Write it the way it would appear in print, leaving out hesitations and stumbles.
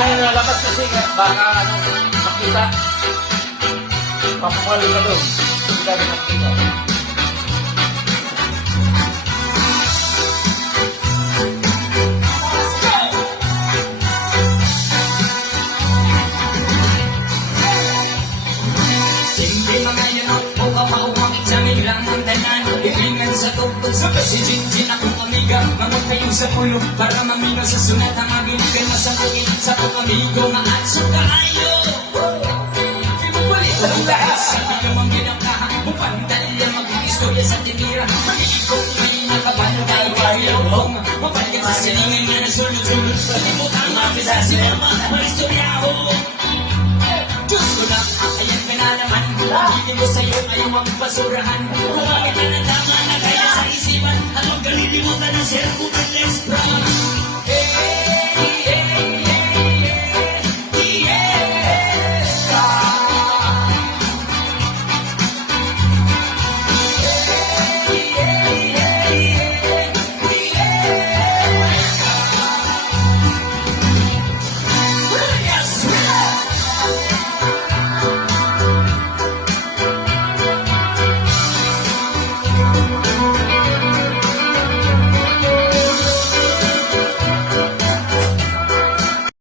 tayo lalabas kasi baka ano, makita. Papumal ka doon. Hindi tayo makita. Sa tugtog sa kasijinjin akong amiga Mamot kayo sa pulo para maminaw sa sunat Ang mabilig kay masangugin sa pong amigo Nga atso kayo Di mo palit ang lahat Sabi ka mang ginakahan Mupandalya mag-istorya sa tinira Mag-iikot may nakabalo tayo ayaw Mapalikan sa silingin na nasulod-sulod Pati mo tama sa sinema Mag-istorya ako Diyos ko na, ayan ka na naman Hindi mo sa'yo ayaw ang basurahan Kumagit na ng tama na kaya sa isipan At huwag kalilimutan ng sir ko ng extra